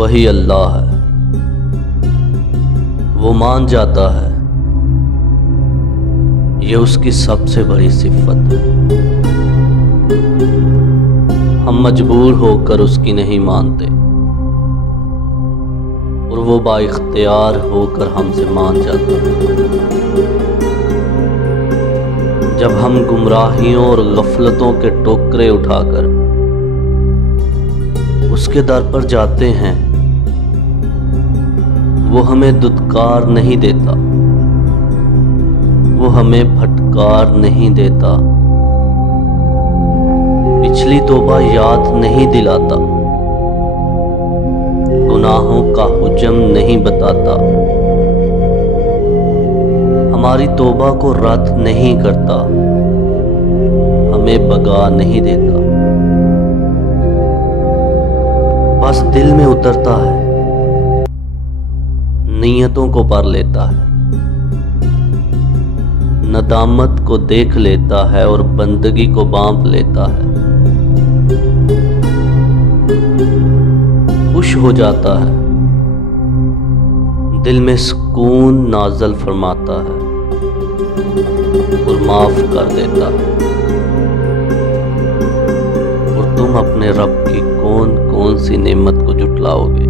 वही अल्लाह है। वो मान जाता है, ये उसकी सबसे बड़ी सिफत है। हम मजबूर होकर उसकी नहीं मानते और वो बाइख्तियार होकर हमसे मान जाता है। जब हम गुमराहियों और गफलतों के टोकरे उठाकर उसके दर पर जाते हैं, वो हमें दुत्कार नहीं देता, वो हमें फटकार नहीं देता, पिछली तौबा याद नहीं दिलाता, गुनाहों का हुजम नहीं बताता, हमारी तौबा को रद्द नहीं करता, हमें बगा नहीं देता, बस दिल में उतरता है, नीयतों को पर लेता है, नदामत को देख लेता है और बंदगी को बांप लेता है, खुश हो जाता है, दिल में सुकून नाज़िल फरमाता है और माफ कर देता है। और तुम अपने रब की कौन कौन सी नेमत को जुटलाओगे।